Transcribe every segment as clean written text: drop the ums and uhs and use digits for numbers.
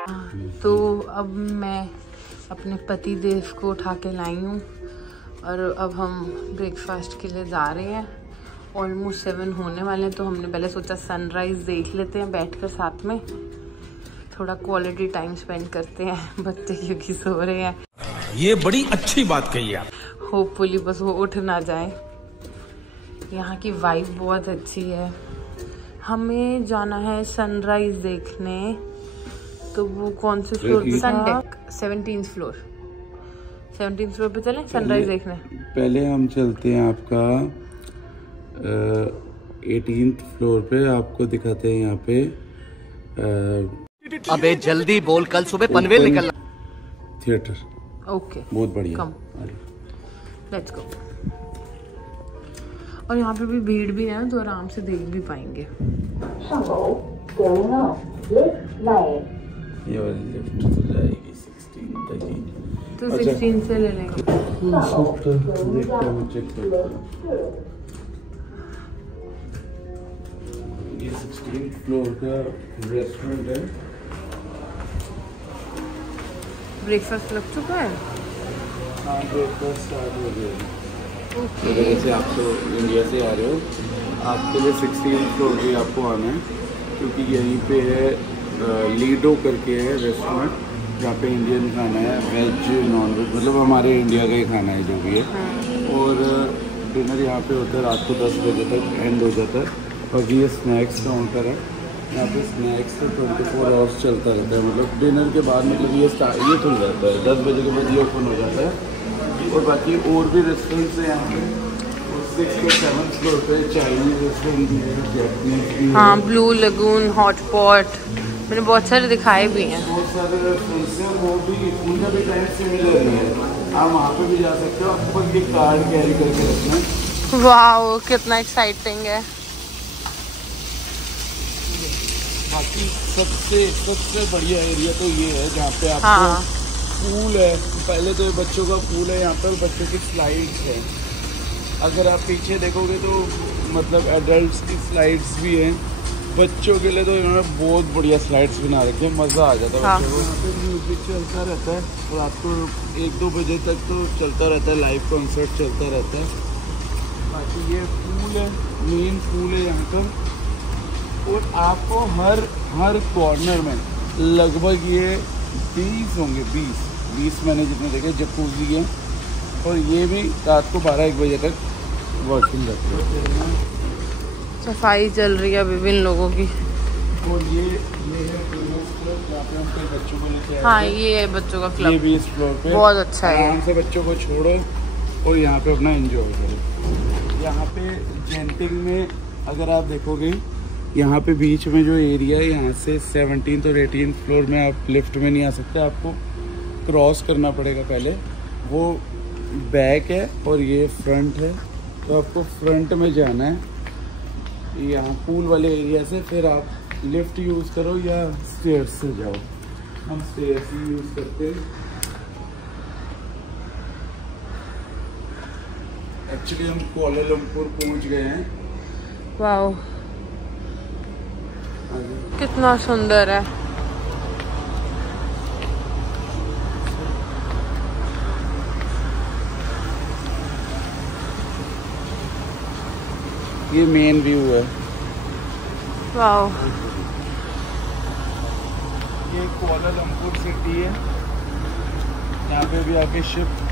तो अब मैं अपने पति देव को उठा के लाई हूँ और अब हम ब्रेकफास्ट के लिए जा रहे हैं। ऑलमोस्ट 7 होने वाले हैं, तो हमने पहले सोचा सनराइज़ देख लेते हैं बैठकर साथ में, थोड़ा क्वालिटी टाइम स्पेंड करते हैं। बच्चे क्योंकि सो रहे हैं। ये बड़ी अच्छी बात कही आप। होपफुली बस वो उठ ना जाए। यहाँ की वाइब बहुत अच्छी है। हमें जाना है सनराइज देखने, तो वो कौन से फ्लोर पे? सन deck 17th floor. 17th floor पे चलें सनराइज देखने। पहले हम चलते हैं आपका 18th फ्लोर पे, आपको दिखाते हैं यहाँ पे। अबे जल्दी बोल, कल सुबह पनवेल निकलना। थिएटर ओके, बहुत बढ़िया। कम, लेट्स गो। और यहाँ पे भी भीड़ भी है, तो आराम से देख भी पाएंगे। ये वाली लिफ्ट तो जाएगी 16 तक ही, तो 16 से ले लेंगे। देखते हैं, चेक करते हैं। ये 16th फ्लोर का रेस्टोरेंट है। ब्रेकफास्ट लग चुका है? हाँ, ब्रेकफास्ट स्टार्ट हो गया है। ओके। जैसे आप तो इंडिया से आ रहे हो, आपके लिए 16th फ्लोर भी आपको आना है, क्योंकि यहीं पे है लीडो करके है रेस्टोरेंट, जहाँ पे इंडियन खाना है, वेज नॉन वेज, मतलब हमारे इंडिया का ही खाना है जो भी है। और डिनर यहाँ पे होता है रात को 10 बजे तक एंड हो जाता है। और ये स्नैक्स काउंटर है, यहाँ पे स्नैक्स तो 24 आवर्स चलता रहता है। मतलब डिनर के बाद मतलब ये खुल जाता है 10 बजे के बाद, ये ओपन हो जाता है। और बाकी और भी रेस्टोरेंट्स हैं यहाँ पे। 6th और 7th फ्लोर पे चाइनीज रेस्टोरेंट भी है, जैपनीज भी है। हाँ, ब्लू लगून, हॉट पॉट, मैंने बहुत सारे दिखाए भी हैं। बहुत सारे रेस्टोरेंट्स हैं, वो भी उनका भी टाइम सिमिलर नहीं है। आप वहाँ पे भी जा सकते हो, आपको ये कार्ड कैरी करके रखना है। वाओ, कितना एक्साइटिंग है। बाकी सबसे बढ़िया एरिया तो ये है जहाँ पे आपको हाँ। पूल है। पहले तो बच्चों का पूल है, यहाँ पर बच्चों की स्लाइड्स है। अगर आप पीछे देखोगे तो मतलब एडल्ट्स की स्लाइड्स भी हैं। बच्चों के लिए तो इन्होंने बहुत बढ़िया स्लाइड्स बना रखी है, मज़ा आ जाता है हाँ। बच्चों को। यहाँ पे म्यूजिक चलता रहता है रात को 1-2 बजे तक तो चलता रहता है, लाइव कॉन्सर्ट चलता रहता है। बाकी ये पूल है, मेन पूल है यहाँ पर। और आपको हर कॉर्नर में लगभग ये 20 होंगे, 20 मैंने जितने देखे जकूज़ी है। और ये भी रात को 12-1 बजे तक वर्किंग रहती है। सफाई चल रही है विभिन्न लोगों की। और ये है जहाँ पे हम कई बच्चों को लेके आए। हाँ, ये है बच्चों का क्लब। ये 20 फ्लोर पे बहुत अच्छा है। आराम से बच्चों को छोड़ो और यहाँ पे अपना एंजॉय करो। यहाँ पे जेंटिंग में अगर आप देखोगे, यहाँ पे बीच में जो एरिया है, यहाँ से 17th और 18th फ्लोर में आप लिफ्ट में नहीं आ सकते, आपको क्रॉस करना पड़ेगा पहले। वो बैक है और ये फ्रंट है, तो आपको फ्रंट में जाना है यहाँ पूल वाले एरिया से। फिर आप लिफ्ट यूज़ करो या स्टेयर्स से जाओ। हम स्टेयर्स ही यूज़ करते हैं। एक्चुअली हम कुआलालंपुर पहुँच गए हैं। वाओ, कितना सुंदर है। ये मेन व्यू है। वाओ, ये कुआलालंपुर सिटी है, यहाँ पे भी आके शिफ्ट।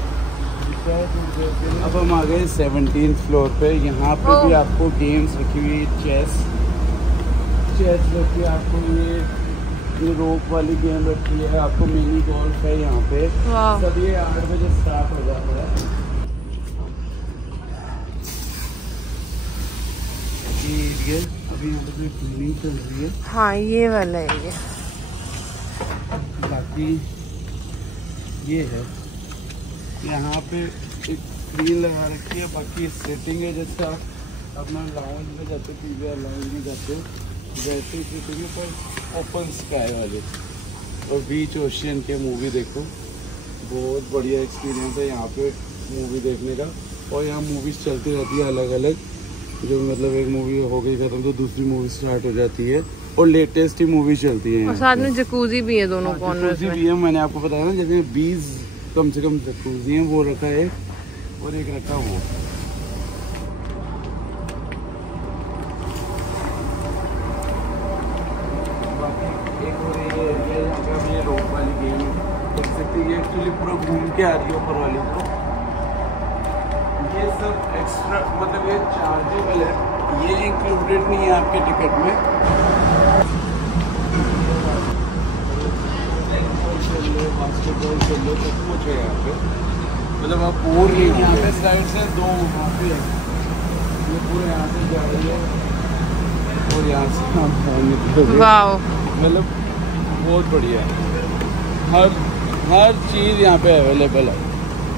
अब हम आ गए 17th फ्लोर पे। यहाँ पे भी आपको गेम्स रखी हुई है, चेस रखी है आपको। ये रोप वाली गेम रखी है आपको, मिनी गोल्फ है यहाँ पे। सब ये 8 बजे स्टार्ट हो जाता है। ये अभी यहाँ पे क्लीनिंग चल रही है। हाँ, ये वाला है ये। बाकी ये है, यहाँ पे एक स्क्रीन लगा रखी है। बाकी सेटिंग है, जैसे आप अपना लाउंज में जाते हो, पीवीआर लाउंज में जाते हो, वैसे सेटिंग है पर ओपन स्काई वाले। और बीच ओशियन के मूवी देखो, बहुत बढ़िया एक्सपीरियंस है यहाँ पे मूवी देखने का। और यहाँ मूवीज़ चलती रहती है अलग अलग। जो मतलब एक मूवी हो गई खत्म तो दूसरी मूवी स्टार्ट हो जाती है और लेटेस्ट ही मूवी चलती है। और साथ में जकूजी भी है दोनों कॉर्नर्स में। भी है, मैंने आपको बताया ना, जैसे 20 कम से कम जकूजी हैं, वो रखा है और एक रखा वो। ये रोप वाली गेम देख सकते हैं, ये एक्चुअली पूरा घूम के आ रही है ऊपर वाली को। ये सब एक्स्ट्रा मतलब ये चार्जेबल है, ये इंक्लूडेड नहीं है आपके टिकट में। बास्केटबॉल खेल लो, सब कुछ है यहाँ पे, मतलब आप बोर नहीं। यहाँ पे साइड से दो वहाँ पे ये पूरे यहाँ से जा रही है और यहाँ से आप निकलोगे। मतलब बहुत बढ़िया है, हर चीज़ यहाँ पे अवेलेबल है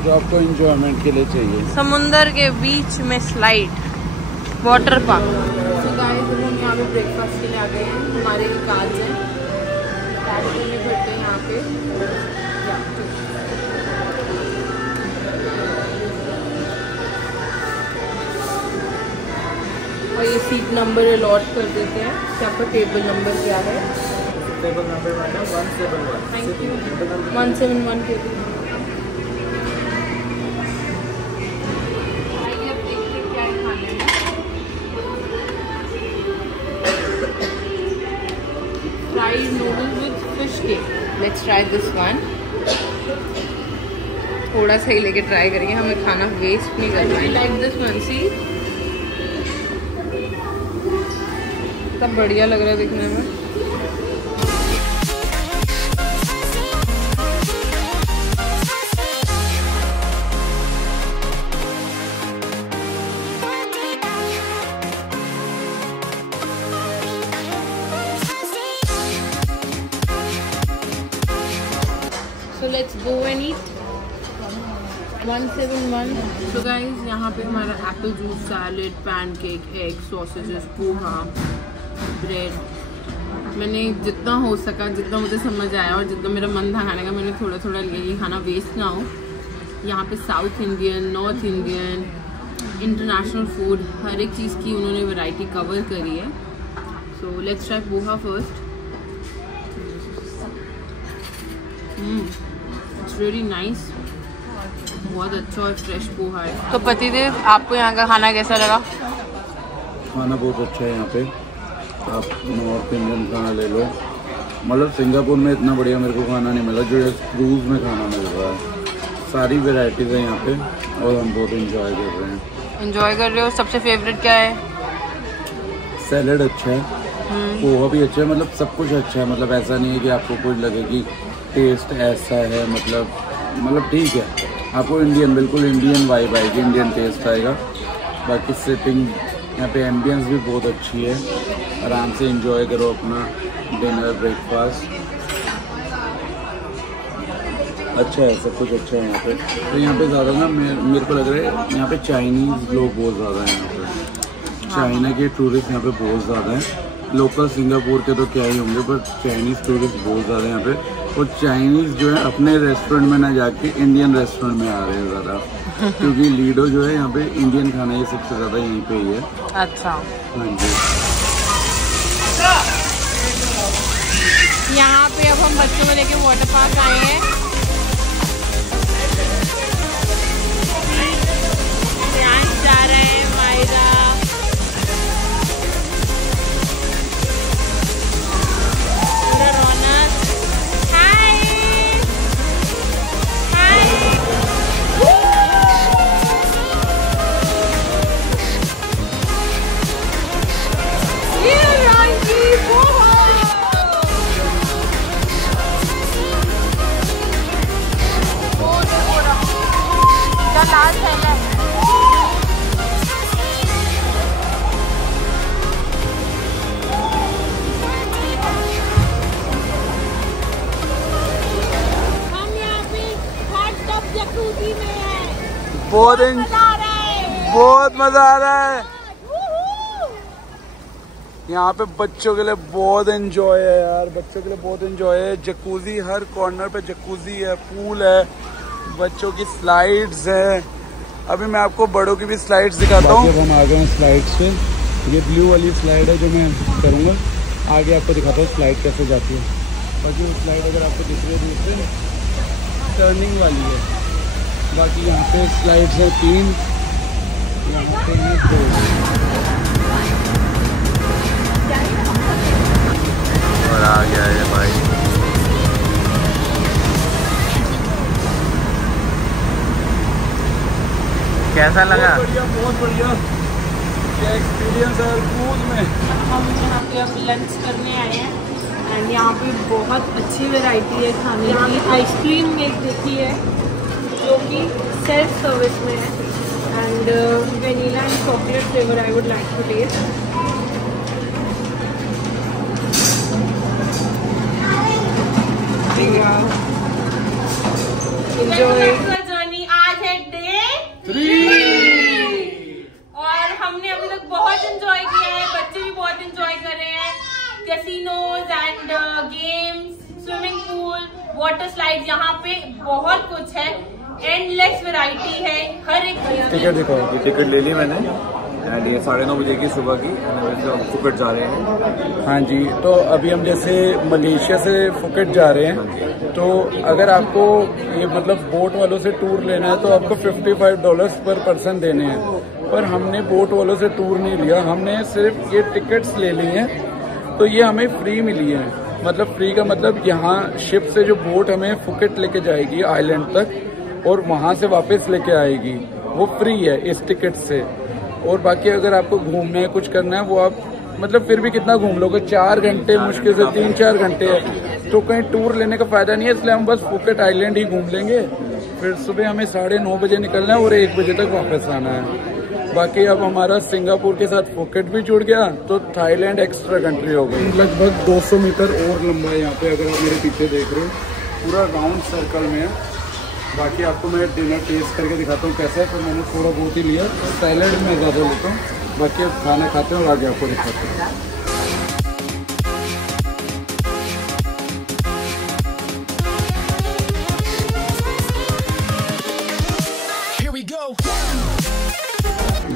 जो आपको एंजॉयमेंट के लिए चाहिए। समुंदर के बीच में स्लाइड वाटर पार्क। तो गाइस हम यहाँ पे ब्रेकफास्ट के लिए आ गए हैं। हमारे कार्ड हैं, कार्ड में भरते हैं यहाँ पे। और ये सीट नंबर अलॉट कर देते हैं कि आपका टेबल नंबर क्या है। Table number 171। Thank you. 171 table. Fried noodles with fish cake. Let's try this one. थोड़ा सा ही लेके ट्राई करेंगे, हमें खाना वेस्ट नहीं करना है। Like this one, see? सब बढ़िया लग रहा है दिखने में। So let's go and eat. 171. So guys, यहाँ पे हमारा Apple juice, salad, pancake, egg, sausages, poha, bread. मैंने जितना हो सका, जितना मुझे समझ आया और जितना मेरा मन था खाने का, मैंने थोड़ा थोड़ा लिया, ये खाना वेस्ट ना हो। यहाँ पे south Indian, north Indian, international food, हर एक चीज़ की उन्होंने वैरायटी कवर करी है। So let's try poha first. It's really nice, बहुत अच्छा और फ्रेश पोहा है। तो पतिदेव, आपको यहाँ का खाना कैसा लगा? खाना बहुत अच्छा है यहाँ पे, आप नॉर्थ इंडियन खाना ले लो। मतलब सिंगापुर में इतना बढ़िया मेरे को खाना नहीं मिला जो क्रूज़ में खाना मिल रहा है। सारी वेराइटीज़ है यहाँ पे और हम बहुत इंजॉय कर रहे हैं। इंजॉय कर रहे हो? सबसे फेवरेट क्या है? सैलेड अच्छा है, पोहा भी अच्छा है, मतलब सब कुछ अच्छा है। मतलब ऐसा नहीं है कि आपको कुछ लगे कि टेस्ट ऐसा है, मतलब ठीक है। आपको इंडियन, बिल्कुल इंडियन वाइब आएगी, इंडियन टेस्ट आएगा। बाकी सिटिंग यहाँ पे एम्बियंस भी बहुत अच्छी है, आराम से एंजॉय करो अपना डिनर, ब्रेकफास्ट अच्छा है, सब कुछ अच्छा है यहाँ पे। तो यहाँ पे ज़्यादा ना मेरे को लग रहा है यहाँ पे चाइनीज़ लोग बहुत ज़्यादा हैं। यहाँ पे चाइना के टूरिस्ट यहाँ पे बहुत ज़्यादा हैं। लोकल सिंगापुर के तो क्या ही होंगे, पर चाइनीज़ टूरिस्ट बहुत ज़्यादा यहाँ पे। और चाइनीज़ जो है अपने रेस्टोरेंट में ना जाके इंडियन रेस्टोरेंट में आ रहे हैं ज़्यादा, क्योंकि लीडो जो है यहाँ पे इंडियन खाना ये सबसे ज़्यादा यहीं पे ही है। अच्छा, हाँ जी। यहाँ पे अब हम बच्चों को लेके वाटर पार्क आए हैं। जा रहे हैं मायरा। बहुत मजा आ रहा है। यहाँ पे बच्चों के लिए बहुत एंजॉय है यार, बच्चों के लिए बहुत एंजॉय है। जकूजी, हर कॉर्नर पे जकूजी है, पूल है, बच्चों की स्लाइड्स है, अभी मैं आपको बड़ों की भी स्लाइड्स दिखाता हूँ। अब हम आ गए हैं स्लाइड्स पे। ये ब्लू वाली स्लाइड है जो मैं करूँगा, आगे आपको दिखाता हूँ स्लाइड कैसे जाती है। बाकी वो स्लाइड अगर आपको दिख रही है दूसरे टर्निंग वाली है। बाकी यहाँ पे स्लाइड्स हैं 3, यहाँ पे हैं 2। और आ गया है भाई। कैसा लगा? बहुत बढ़िया क्या एक्सपीरियंस है क्रूज में। हम यहाँ पे अब लंच करने आए हैं एंड यहाँ पे बहुत अच्छी वैरायटी है खाने की। आइसक्रीम एक देखी है जो कि सेल्फ सर्विस में है and vanilla and chocolate flavour I would like to taste. Enjoy. Journey आज है डे 3 और हमने अभी तक बहुत एंजॉय किया है, बच्चे भी बहुत एंजॉय कर रहे हैं। Casinos and games, swimming pool, water slide, यहाँ पे बहुत कुछ है, एंडलेस वैरायटी है हर एक चीज। टिकट दिखाओ। टिकट ले ली मैंने एंड ये 9:30 बजे की सुबह की फुकेट जा रहे हैं। हाँ जी, तो अभी हम जैसे मलेशिया से फुकेट जा रहे हैं, तो अगर आपको ये मतलब बोट वालों से टूर लेना है तो आपको $55 पर पर्सन देने हैं। पर हमने बोट वालों से टूर नहीं लिया, हमने सिर्फ ये टिकट्स ले ली हैं, तो ये हमें फ्री मिली है। मतलब फ्री का मतलब यहाँ शिप से जो बोट हमें फुकेट लेके जाएगी आइलैंड तक और वहाँ से वापस लेके आएगी, वो फ्री है इस टिकट से। और बाकी अगर आपको घूमना है, कुछ करना है, वो आप मतलब फिर भी कितना घूम लोगे, 4 घंटे मुश्किल से 3-4 घंटे है, तो कहीं टूर लेने का फायदा नहीं है। इसलिए हम बस फुकेट आइलैंड ही घूम लेंगे। फिर सुबह हमें 9:30 बजे निकलना है और 1 बजे तक वापस आना है। बाकी अब हमारा सिंगापुर के साथ फुकेट भी जुड़ गया, तो थाईलैंड एक्स्ट्रा कंट्री हो गई। लगभग 200 मीटर और लंबा है यहाँ पे, अगर आप मेरे पीछे देख रहे हो, पूरा राउंड सर्कल में है। बाकी आपको मैं डिनर टेस्ट करके दिखाता हूँ कैसा है। तो मैंने थोड़ा बहुत ही लिया, सैलेड में ज़्यादा लेता हूँ। बाकी अब खाना खाते हैं और आगे आपको दिखाते हैं।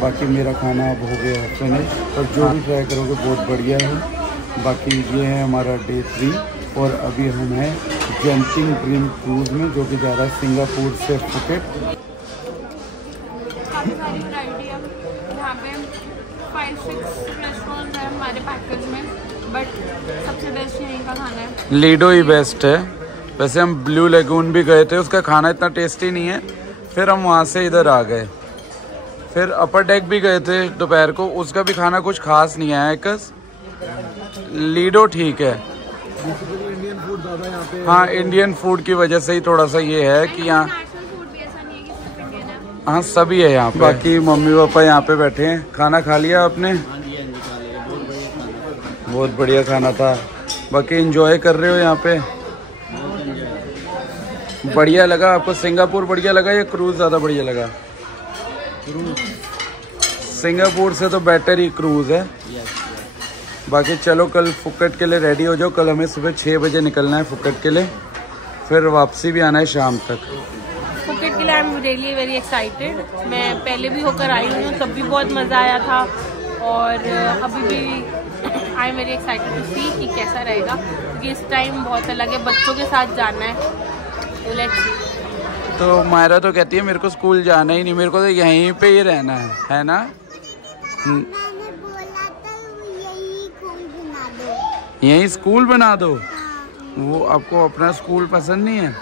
बाकी मेरा खाना अब हो गया फिनिश, और जो भी ट्राई करोगे बहुत बढ़िया है। बाकी ये है हमारा डे 3 और अभी हम हैं जंपिंग ड्रीम क्रूज में, जो कि जा रहा है सिंगापुर से फुकेट। काफ़ी सारी वैरायटी है यहाँ पे, 5-6 रेस्टोरेंट है हमारे पैकेज में, बट सबसे बेस्ट यहीं का खाना है। लीडो ही बेस्ट है। वैसे हम ब्लू लेगून भी गए थे, उसका खाना इतना टेस्टी नहीं है, फिर हम वहाँ से इधर आ गए। फिर अपर डेक भी गए थे दोपहर को, उसका भी खाना कुछ खास नहीं आया। कस लीडो ठीक है। इंडियन फूड ज़्यादा यहाँ पे। हाँ, इंडियन फूड की वजह से ही थोड़ा सा ये है कि यहाँ हाँ सभी है यहाँ पे। बाकी मम्मी पापा यहाँ पे बैठे हैं। खाना खा लिया आपने? बहुत बढ़िया खाना था। बाकी एंजॉय कर रहे हो यहाँ पे? बढ़िया लगा आपको? सिंगापुर बढ़िया लगा या क्रूज ज़्यादा बढ़िया लगा? सिंगापुर से तो बेटर ही क्रूज है। बाकी चलो कल फुकेट के लिए रेडी हो जाओ। कल हमें सुबह 6 बजे निकलना है फुकेट के लिए, फिर वापसी भी आना है शाम तक। फुकेट के लिए I am really very excited. मैं पहले भी होकर आई हूँ, तब भी बहुत मज़ा आया था और अभी भी I am very excited to see कि कैसा रहेगा, क्योंकि इस टाइम बहुत अलग है, बच्चों के साथ जाना है। Let's see. तो मायरा तो कहती है मेरे को स्कूल जाना ही नहीं, मेरे को तो यहीं पे ही रहना है ना? मैंने बोला था यही स्कूल बना दो। यहीं स्कूल बना दो? वो आपको अपना स्कूल पसंद नहीं है?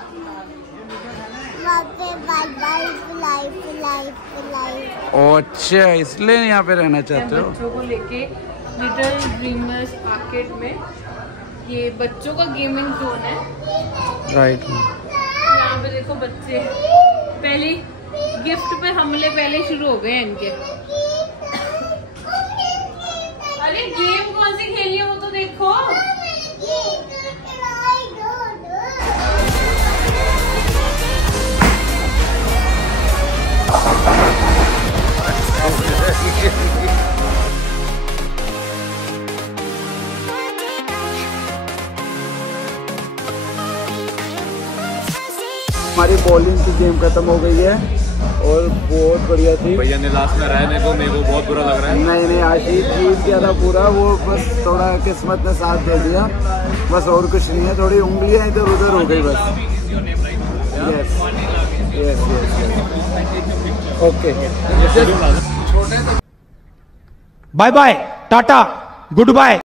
वहाँ पे bye bye fly fly fly. अच्छा, इसलिए यहाँ पे रहना चाहते हो? बच्चों को लेके लिटिल ड्रीमर्स आर्केड में, ये बच्चों का गेमिंग जोन है। राइट। यहाँ पे देखो बच्चे पहले गिफ्ट पे हमले पहले शुरू हो गए इनके। अरे गेम कौन सी खेली है वो तो देखो। हमारी बॉलिंग की गेम खत्म हो गई है और बहुत बढ़िया थी। भैया ने लास्ट में रहने को मेरे को बहुत बुरा लग रहा है। नहीं आशीष जीत गया था पूरा, वो बस थोड़ा किस्मत ने साथ दे दिया, बस और कुछ नहीं है। थोड़ी उंगलियां इधर उधर हो गई बस। Yes yes yes okay, bye bye, tata, good bye.